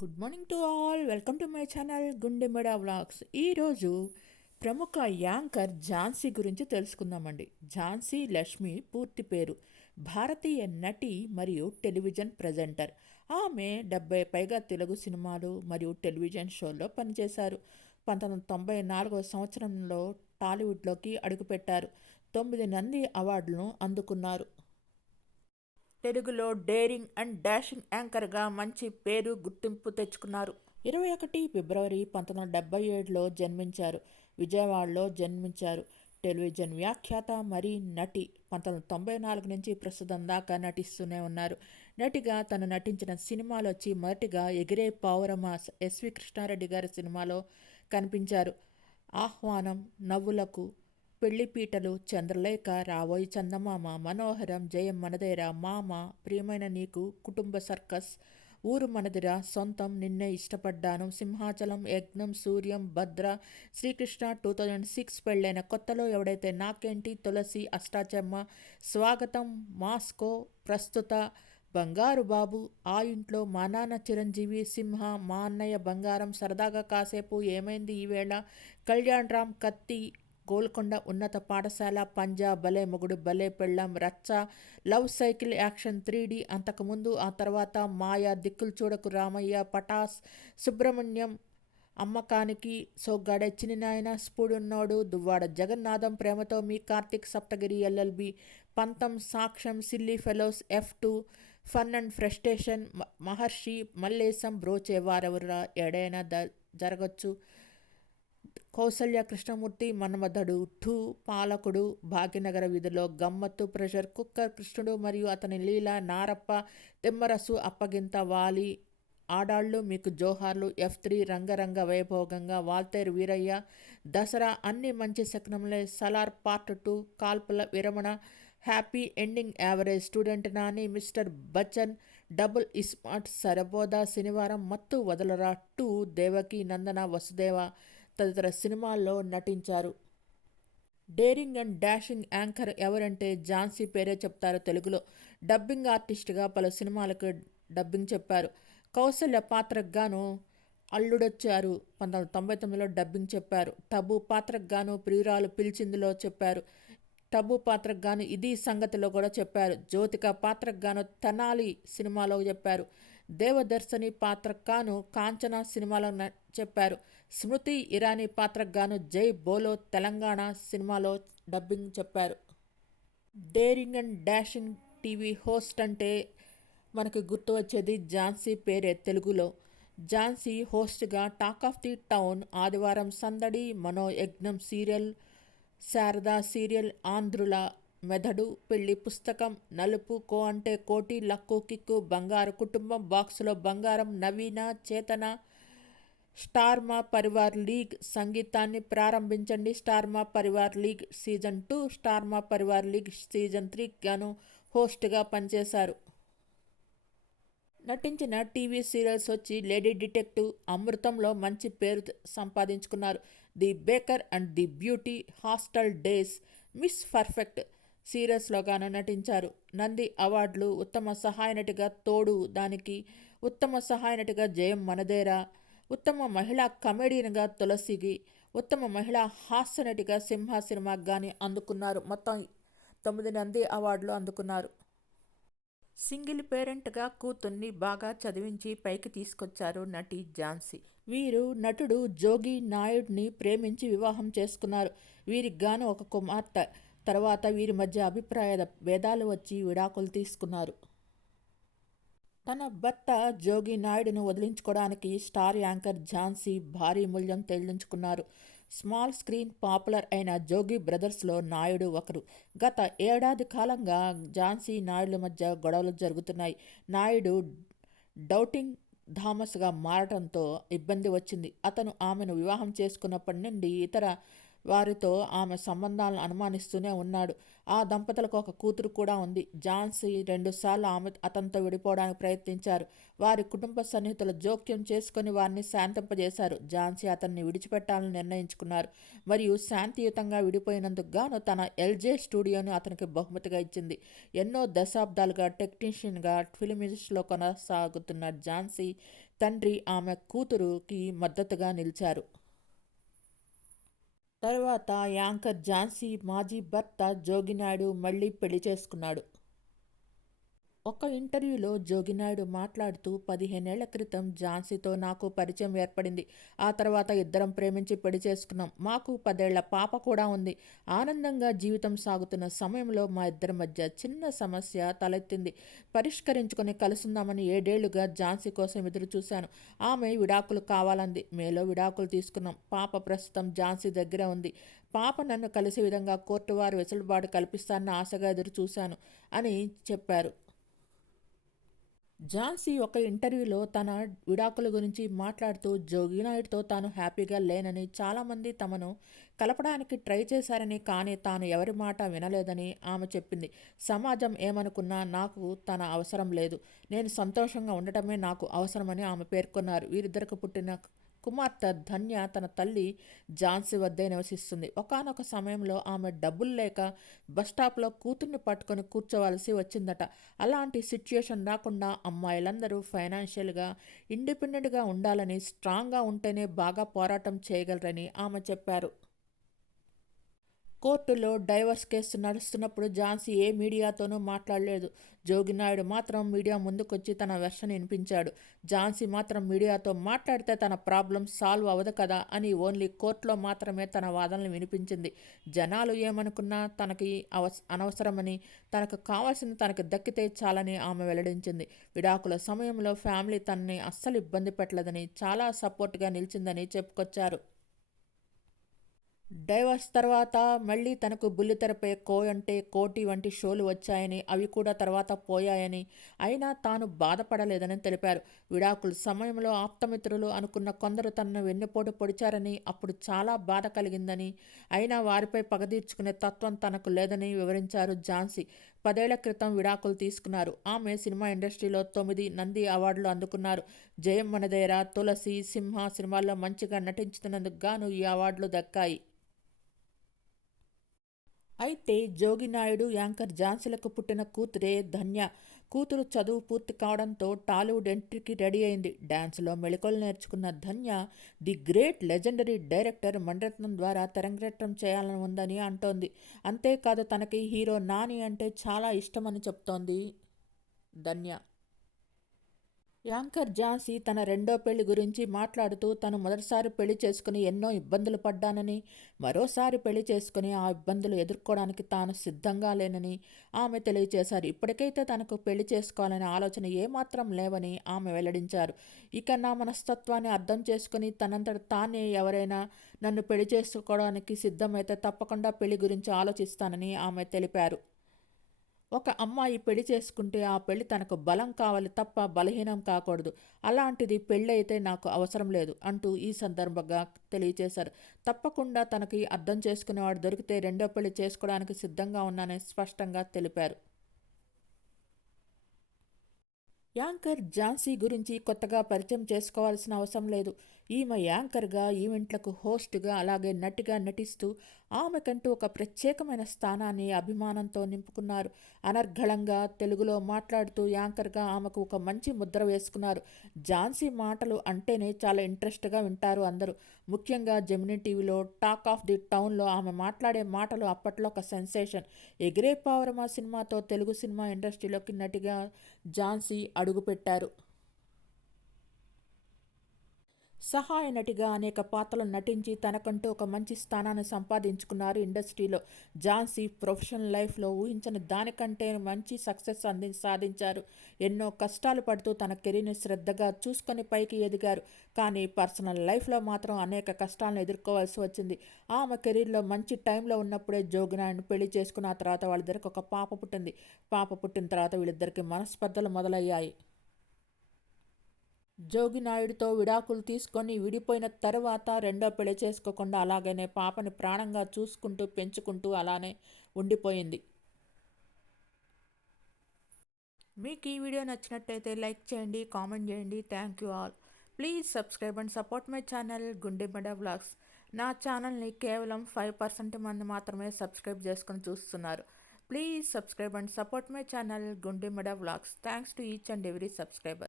Good morning to all. Welcome to my channel గుండెమడ vlogs. ఈరోజు ప్రముఖ anchor Jhansi గురించి తెలుసుకుందామండి. ఝాన్సీ లక్ష్మి పూర్తి పేరు. భారతీయ నటి మరియు టెలివిజన్ ప్రజెంటర్. ఆమె 70 పైగా తెలుగు సినిమాలు మరియు టెలివిజన్ షోల్లో పనిచేశారు. 1994 సంవత్సరంలో టాలీవుడ్లోకి అడుగుపెట్టారు. 9 నంది అవార్డులను అందుకున్నారు. తెలుగులో డేరింగ్ అండ్ డాషింగ్ యాంకర్గా మంచి పేరు గుర్తింపు తెచ్చుకున్నారు. 21 ఫిబ్రవరి 1977లో జన్మించారు. విజయవాడలో జన్మించారు. టెలివిజన్ వ్యాఖ్యాత మరియు నటి. 1994 నుంచి ప్రస్తుతం దాకా నటిస్తూనే ఉన్నారు. నటిగా తను నటించిన సినిమాలు వచ్చి మొదటిగా ఎగిరే పావురమ ఎస్వి కృష్ణారెడ్డి గారి సినిమాలో కనిపించారు. ఆహ్వానం, నవ్వులకు, పెళ్లిపీటలు, చంద్రలేఖ, రావోయి చందమామ, మనోహరం, జయం మనదేరా, మామ, ప్రియమైన నీకు, కుటుంబ సర్కస్, ఊరు మనదిరా, సొంతం, నిన్నే ఇష్టపడ్డాను, సింహాచలం, యజ్ఞం, సూర్యం, భద్ర, శ్రీకృష్ణ, 2006, పెళ్ళైన కొత్తలో, ఎవడైతే నాకేంటి, తులసి, అష్టాచెమ్మ, స్వాగతం, మాస్కో, ప్రస్తుత, బంగారు బాబు, ఆ ఇంట్లో, మా నాన్న చిరంజీవి, సింహ, మా అన్నయ్య బంగారం, సరదాగా కాసేపు, ఏమైంది ఈవేళ, కళ్యాణ్ రామ్, కత్తి, గోల్కొండ ఉన్నత పాఠశాల, పంజా, భలే మొగుడు, భలే పెళ్ళాం, రచ్చ, లవ్ సైకిల్, యాక్షన్ 3D, అంతకుముందు, ఆ తర్వాత, మాయ, దిక్కులు చూడకు రామయ్య, పటాస్, సుబ్రహ్మణ్యం, అమ్మకానికి, సోగ్గాడే చిన్నినాయన, స్పూడున్నోడు, దువ్వాడ జగన్నాథం, ప్రేమతో మీ Karthik, Saptagiri, LLB, Pantham, Saakshyam, silly fellows, F2, fun and frustration, Maharshi, Mallesham, Brochevarevarura, ఏడైనా జరగచ్చు, కౌసల్య కృష్ణమూర్తి, మన్మధుడు 2, పాలకుడు, భాగ్యనగర వీధిలో, గమ్మత్తు, ప్రెషర్ కుక్కర్, కృష్ణుడు మరియు అతని లీల, నారప్ప, తిమ్మరసు, అప్పగింత, వాలి, ఆడాళ్ళు, మీకు జోహార్లు, F3, రంగరంగ వైభోగంగా, వాల్తేరు వీరయ్య, దసరా, అన్ని మంచి శకనంలే, సలార్ పార్ట్ 2, కాల్పుల విరమణ, happy ending, average student, Nani, mister Bachchan, double ismart, Saripodhaa, Sanivaaram, Mathu వదలరా 2, దేవకి నందన, వసుదేవ తదితర సినిమాల్లో నటించారు. డేరింగ్ అండ్ డాషింగ్ యాంకర్ ఎవరంటే ఝాన్సీ పేరే చెప్తారు. తెలుగులో డబ్బింగ్ ఆర్టిస్ట్గా పలు సినిమాలకు డబ్బింగ్ చెప్పారు. కౌసల్య పాత్రకు గాను అల్లుడొచ్చారు 1999లో డబ్బింగ్ చెప్పారు. టబు పాత్రకు గాను ప్రియురాలు పిలిచిందిలో చెప్పారు. టబు పాత్రకు గాను ఇది సంగతిలో కూడా చెప్పారు. జ్యోతిక పాత్రకు గాను తెనాలి సినిమాలో చెప్పారు. దేవదర్శని పాత్రకు గాను కాంచన సినిమాలో చెప్పారు. స్మృతి ఇరానీ పాత్రకు గాను జై బోలో తెలంగాణ సినిమాలో డబ్బింగ్ చెప్పారు. Daring and dashing TV host అంటే మనకు గుర్తు వచ్చేది ఝాన్సీ పేరే. తెలుగులో ఝాన్సీ హోస్ట్గా talk of the town, Aadivaram Sandadi, మనోయజ్ఞం serial, Sharada serial, ఆంధ్రుల మెదడు, పెళ్లి పుస్తకం, నలుపు, కో అంటే కోటి, లక్కు, కిక్కు, బంగారు కుటుంబం, బాక్సులో బంగారం, నవీన, చేతన, స్టార్ మా పరివార్ లీగ్, సంగీతాన్ని ప్రారంభించండి, స్టార్ మా పరివార్ లీగ్ సీజన్ 2, స్టార్ మా పరివార్ లీగ్ సీజన్ 3 గాను హోస్ట్గా పనిచేశారు. నటించిన టీవీ సీరియల్స్ వచ్చి లేడీ డిటెక్టివ్, అమృతంలో మంచి పేరు సంపాదించుకున్నారు. The baker and the beauty, hostel days, miss perfect సీరియల్స్లో గాను నటించారు. నంది అవార్డులు: ఉత్తమ సహాయ నటిగా తోడు దానికి, ఉత్తమ సహాయ నటిగా జయం మనదేరా, ఉత్తమ మహిళా కమెడియన్గా తులసికి, ఉత్తమ మహిళా హాస్య నటిగా సింహ సినిమాకి గాని అందుకున్నారు. మొత్తం 9 నంది అవార్డులు అందుకున్నారు. సింగిల్ పేరెంట్గా కూతుర్ని బాగా చదివించి పైకి తీసుకొచ్చారు నటి ఝాన్సీ. వీరు నటుడు జోగి నాయుడిని ప్రేమించి వివాహం చేసుకున్నారు. వీరికి గాను ఒక కుమార్తె. తర్వాత వీరి మధ్య అభిప్రాయ భేదాలు వచ్చి విడాకులు తీసుకున్నారు. తన భర్త జోగి నాయుడును వదిలించుకోవడానికి స్టార్ యాంకర్ ఝాన్సీ భారీ మూల్యం చెల్లించుకున్నారు. స్మాల్ స్క్రీన్ పాపులర్ అయిన జోగి బ్రదర్స్లో నాయుడు ఒకరు. గత ఏడాది కాలంగా ఝాన్సీ నాయుడుల మధ్య గొడవలు జరుగుతున్నాయి. నాయుడు డౌటింగ్ థామస్గా మారటంతో ఇబ్బంది వచ్చింది. అతను ఆమెను వివాహం చేసుకున్నప్పటి నుండి ఇతర వారితో ఆమె సంబంధాలను అనుమానిస్తూనే ఉన్నాడు. ఆ దంపతులకు ఒక కూతురు కూడా ఉంది. ఝాన్సీ 2 సార్లు అతనితో విడిపోవడానికి ప్రయత్నించారు. వారి కుటుంబ సన్నిహితుల జోక్యం చేసుకుని వారిని శాంతింపజేశారు. ఝాన్సీ అతన్ని విడిచిపెట్టాలని నిర్ణయించుకున్నారు మరియు శాంతియుతంగా విడిపోయినందుకు గాను తన LJ స్టూడియోను అతనికి బహుమతిగా ఇచ్చింది. ఎన్నో దశాబ్దాలుగా టెక్నీషియన్గా ఫిల్మ్ ఇండస్ట్రీలో కొనసాగుతున్న ఝాన్సీ తండ్రి ఆమె కూతురుకి మద్దతుగా నిలిచారు. తరువాత యాంకర్ ఝాన్సీ మాజీ భర్త జోగినాయుడు మళ్ళీ పెళ్లి చేసుకున్నాడు. ఒక ఇంటర్వ్యూలో జోగినాయుడు మాట్లాడుతూ 15 ఏళ్ల క్రితం ఝాన్సీతో నాకు పరిచయం ఏర్పడింది. ఆ తర్వాత ఇద్దరం ప్రేమించి పెళ్లి చేసుకున్నాం. మాకు 10 ఏళ్ల పాప కూడా ఉంది. ఆనందంగా జీవితం సాగుతున్న సమయంలో మా ఇద్దరి మధ్య చిన్న సమస్య తలెత్తింది. పరిష్కరించుకొని కలుసుందామని 7 ఏళ్లుగా ఝాన్సీ కోసం ఎదురు చూశాను. ఆమె విడాకులు కావాలంది. మేలో విడాకులు తీసుకున్నాం. పాప ప్రస్తుతం ఝాన్సీ దగ్గర ఉంది. పాప నన్ను కలిసే విధంగా కోర్టు వారు వెసులుబాటు కల్పిస్తారని ఆశగా ఎదురు చూశాను అని చెప్పారు. ఝాన్సీ ఒక ఇంటర్వ్యూలో తన విడాకుల గురించి మాట్లాడుతూ జోగినాయుడుతో తాను హ్యాపీగా లేనని, చాలామంది తమను కలపడానికి ట్రై చేశారని, కానీ తాను ఎవరి మాట వినలేదని ఆమె చెప్పింది. సమాజం ఏమనుకున్నా నాకు తన అవసరం లేదు. నేను సంతోషంగా ఉండటమే నాకు అవసరమని ఆమె పేర్కొన్నారు. వీరిద్దరికి పుట్టిన కుమార్తె ధన్య తన తల్లి ఝాన్సీ వద్దే నివసిస్తుంది. ఒకానొక సమయంలో ఆమె డబ్బులు లేక బస్టాప్లో కూతుర్ని పట్టుకొని కూర్చోవలసి వచ్చిందట. అలాంటి సిచ్యుయేషన్ రాకుండా అమ్మాయిలందరూ ఫైనాన్షియల్గా ఇండిపెండెంట్గా ఉండాలని, స్ట్రాంగ్గా ఉంటేనే బాగా పోరాటం చేయగలరని ఆమె చెప్పారు. కోర్టులో డైవర్స్ కేసు నడుస్తున్నప్పుడు ఝాన్సీ ఏ మీడియాతోనూ మాట్లాడలేదు. జోగినాయుడు మాత్రం మీడియా ముందుకొచ్చి తన వెర్షన్ వినిపించాడు. ఝాన్సీ మాత్రం మీడియాతో మాట్లాడితే తన ప్రాబ్లం సాల్వ్ అవ్వదు కదా అని ఓన్లీ కోర్టులో మాత్రమే తన వాదనలు వినిపించింది. జనాలు ఏమనుకున్నా తనకి అనవసరమని, తనకు కావాల్సింది తనకు దక్కితే చాలని ఆమె వెల్లడించింది. విడాకుల సమయంలో ఫ్యామిలీ తనని అస్సలు ఇబ్బంది పెట్టలేదని, చాలా సపోర్ట్గా నిలిచిందని చెప్పుకొచ్చారు. డైవర్స్ తర్వాత మళ్ళీ తనకు బుల్లితెరపై అంటే కోటి వంటి షోలు వచ్చాయని, అవి కూడా తర్వాత పోయాయని, అయినా తాను బాధపడలేదని తెలిపారు. విడాకుల సమయంలో ఆప్తమిత్రులు అనుకున్న కొందరు తనను వెన్నుపోటు పొడిచారని, అప్పుడు చాలా బాధ కలిగిందని, అయినా వారిపై పగ తీర్చుకునే తత్వం తనకు లేదని వివరించారు ఝాన్సీ. 10 ఏళ్ల క్రితం విడాకులు తీసుకున్నారు. ఆమె సినిమా ఇండస్ట్రీలో 9 నంది అవార్డులు అందుకున్నారు. జయం మనదేరా, తులసి, సింహ సినిమాల్లో మంచిగా నటించినందుకు గాను ఈ అవార్డులు దక్కాయి. అయితే జోగినాయుడు, యాంకర్ ఝాన్సీలకు పుట్టిన కూతురే ధన్య. కూతురు చదువు పూర్తి కావడంతో టాలీవుడ్ ఎంట్రీకి రెడీ అయింది. డ్యాన్స్లో మెళకువలు నేర్చుకున్న Dhanya the great legendary director Mani Ratnam ద్వారా తెరంగేట్రం చేయాలని ఉందని అంటోంది. అంతేకాదు తనకి హీరో నాని అంటే చాలా ఇష్టమని చెప్తోంది ధన్య. యాంకర్ ఝాన్సీ తన రెండో పెళ్లి గురించి మాట్లాడుతూ తను మొదటిసారి పెళ్లి చేసుకుని ఎన్నో ఇబ్బందులు పడ్డానని, మరోసారి పెళ్లి చేసుకుని ఆ ఇబ్బందులు ఎదుర్కోవడానికి తాను సిద్ధంగా లేనని ఆమె తెలియజేశారు. ఇప్పటికైతే తనకు పెళ్లి చేసుకోవాలనే ఆలోచన ఏమాత్రం లేవని ఆమె వెల్లడించారు. ఇక నా మనస్తత్వాన్ని అర్థం చేసుకుని తనంతట తానే ఎవరైనా నన్ను పెళ్లి చేసుకోవడానికి సిద్ధమైతే తప్పకుండా పెళ్లి గురించి ఆలోచిస్తానని ఆమె తెలిపారు. ఒక అమ్మాయి పెళ్లి చేసుకుంటే ఆ పెళ్లి తనకు బలం కావాలి తప్ప బలహీనం కాకూడదు. అలాంటిది పెళ్ళైతే నాకు అవసరం లేదు అంటూ ఈ సందర్భంగా తెలియజేశారు. తప్పకుండా తనకి అర్థం చేసుకునేవాడు దొరికితే రెండో పెళ్లి చేసుకోవడానికి సిద్ధంగా ఉన్నానని స్పష్టంగా తెలిపారు. యాంకర్ ఝాన్సీ గురించి కొత్తగా పరిచయం చేసుకోవాల్సిన అవసరం లేదు. ఈమె యాంకర్గా, ఈవెంట్లకు హోస్ట్గా, అలాగే నటిగా నటిస్తూ ఆమెకంటూ ఒక ప్రత్యేకమైన స్థానాన్ని, అభిమానంతో నింపుకున్నారు. అనర్గళంగా తెలుగులో మాట్లాడుతూ యాంకర్గా ఆమెకు ఒక మంచి ముద్ర వేసుకున్నారు. ఝాన్సీ మాటలు అంటేనే చాలా ఇంట్రెస్ట్గా వింటారు అందరూ. ముఖ్యంగా జెమినీ టీవీలో టాక్ ఆఫ్ ది టౌన్లో ఆమె మాట్లాడే మాటలు అప్పట్లో ఒక సెన్సేషన్. ఎగిరే పావురమా సినిమాతో తెలుగు సినిమా ఇండస్ట్రీలోకి నటిగా ఝాన్సీ అడుగుపెట్టారు. సహాయ నటిగా అనేక పాత్రలు నటించి తనకంటూ ఒక మంచి స్థానాన్ని సంపాదించుకున్నారు ఇండస్ట్రీలో. ఝాన్సీ ప్రొఫెషనల్ లైఫ్లో ఊహించని దానికంటే మంచి సక్సెస్ సాధించారు. ఎన్నో కష్టాలు పడుతూ తన కెరీర్ని శ్రద్ధగా చూసుకొని పైకి ఎదిగారు. కానీ పర్సనల్ లైఫ్లో మాత్రం అనేక కష్టాలను ఎదుర్కోవాల్సి వచ్చింది. ఆమె కెరీర్లో మంచి టైంలో ఉన్నప్పుడే జోగినాయుడుని పెళ్లి చేసుకున్న తర్వాత వాళ్ళిద్దరికి ఒక పాప పుట్టింది. పాప పుట్టిన తర్వాత వీళ్ళిద్దరికి మనస్పర్ధలు మొదలయ్యాయి. జోగినాయుడితో విడాకులు తీసుకొని విడిపోయిన తర్వాత రెండో పెళ్లి చేసుకోకుండా అలాగనే పాపని ప్రాణంగా చూసుకుంటూ పెంచుకుంటూ అలానే ఉండిపోయింది. మీకు ఈ వీడియో నచ్చినట్టయితే లైక్ చేయండి, కామెంట్ చేయండి. Thank you all. Please subscribe and support my channel గుండెమడ vlogs. నా ఛానల్ని కేవలం 5% మంది మాత్రమే సబ్స్క్రైబ్ చేసుకొని చూస్తున్నారు. Please subscribe and support my channel గుండెమడ vlogs. Thanks to each and every subscriber.